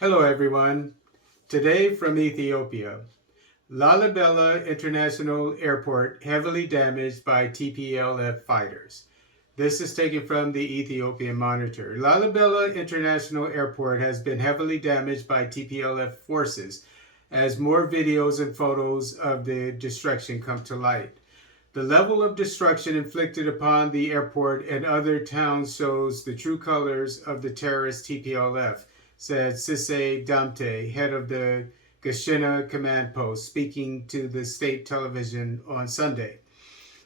Hello everyone. Today from Ethiopia. Lalibela International Airport heavily damaged by TPLF fighters. This is taken from the Ethiopian Monitor. Lalibela International Airport has been heavily damaged by TPLF forces as more videos and photos of the destruction come to light. The level of destruction inflicted upon the airport and other towns shows the true colors of the terrorist TPLF, said Sise Damte, head of the Gashina command post, speaking to the state television on Sunday.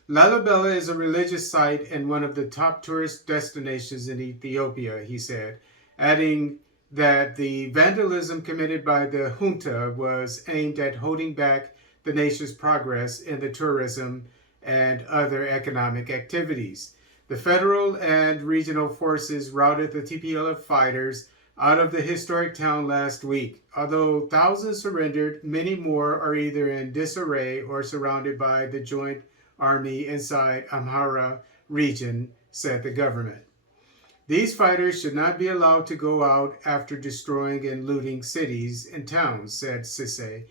Lalibela is a religious site and one of the top tourist destinations in Ethiopia, he said, adding that the vandalism committed by the junta was aimed at holding back the nation's progress in the tourism and other economic activities. The federal and regional forces routed the TPLF fighters out of the historic town last week. Although thousands surrendered, many more are either in disarray or surrounded by the joint army inside Amhara region, said the government. These fighters should not be allowed to go out after destroying and looting cities and towns, said Sise,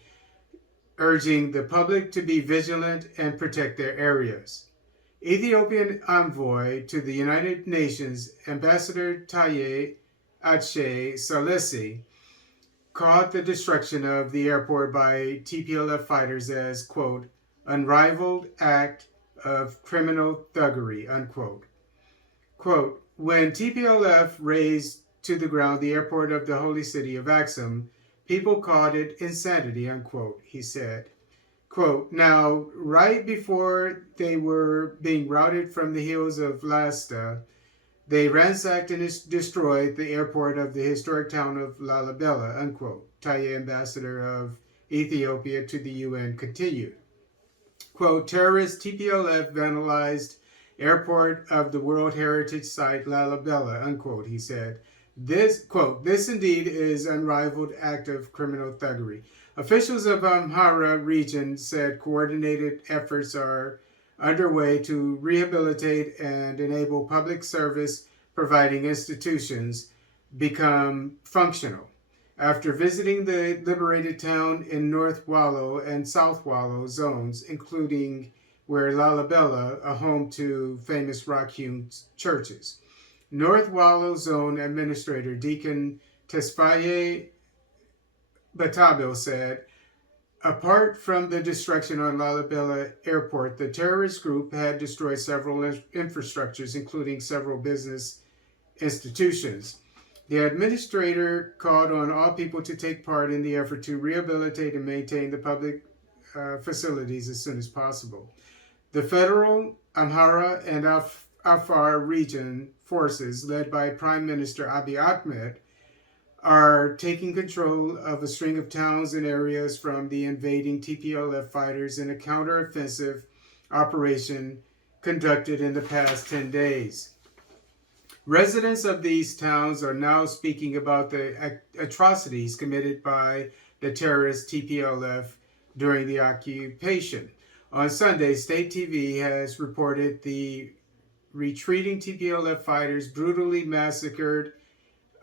urging the public to be vigilant and protect their areas. Ethiopian envoy to the United Nations, Ambassador Taye Ache Salesi, called the destruction of the airport by TPLF fighters as, quote, unrivaled act of criminal thuggery, unquote. Quote, when TPLF razed to the ground the airport of the holy city of Axum, people called it insanity, unquote, he said. Quote, now, right before they were being routed from the hills of Lasta, they ransacked and destroyed the airport of the historic town of Lalibela, unquote. Taye, ambassador of Ethiopia to the UN, continued. Quote, terrorist TPLF vandalized airport of the World Heritage Site Lalibela, unquote, he said. This, quote, this indeed is unrivaled act of criminal thuggery. Officials of Amhara region said coordinated efforts are underway to rehabilitate and enable public service providing institutions become functional. After visiting the liberated town in North Wallo and South Wallo zones, including where Lalibela, a home to famous rock-hewn churches. North Wallo Zone Administrator Deacon Tesfaye Batabil said, apart from the destruction on Lalibela Airport, the terrorist group had destroyed several infrastructures, including several business institutions. The administrator called on all people to take part in the effort to rehabilitate and maintain the public facilities as soon as possible. The federal, Amhara, and Afar region forces, led by Prime Minister Abiy Ahmed, are taking control of a string of towns and areas from the invading TPLF fighters in a counteroffensive operation conducted in the past 10 days. Residents of these towns are now speaking about the atrocities committed by the terrorist TPLF during the occupation. On Sunday, state TV has reported the retreating TPLF fighters brutally massacred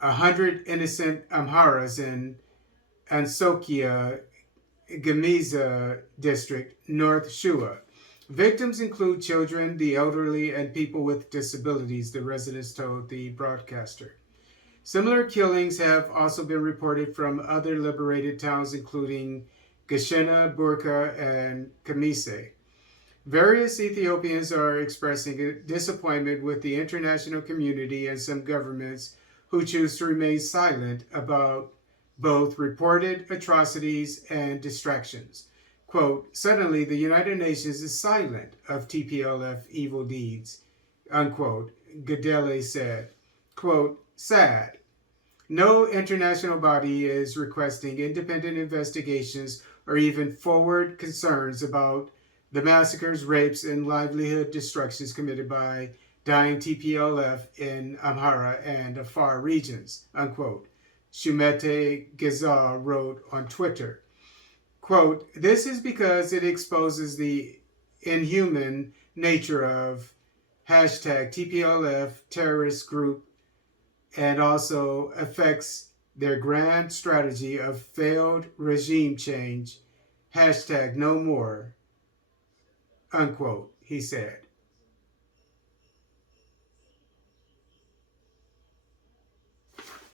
100 innocent Amharas in Ansokia, Gemiza district, North Shua. Victims include children, the elderly, and people with disabilities, the residents told the broadcaster. Similar killings have also been reported from other liberated towns, including Gashina, Burka, and Kamise. Various Ethiopians are expressing disappointment with the international community and some governments who choose to remain silent about both reported atrocities and distractions. Quote, suddenly the United Nations is silent of TPLF evil deeds, unquote, Gadele said. Quote, sad. No international body is requesting independent investigations or even forward concerns about the massacres, rapes, and livelihood destructions committed by dying TPLF in Amhara and Afar regions, unquote. Shumete Gezal wrote on Twitter. Quote, this is because it exposes the inhuman nature of hashtag TPLF terrorist group and also affects their grand strategy of failed regime change, hashtag no more, unquote, he said.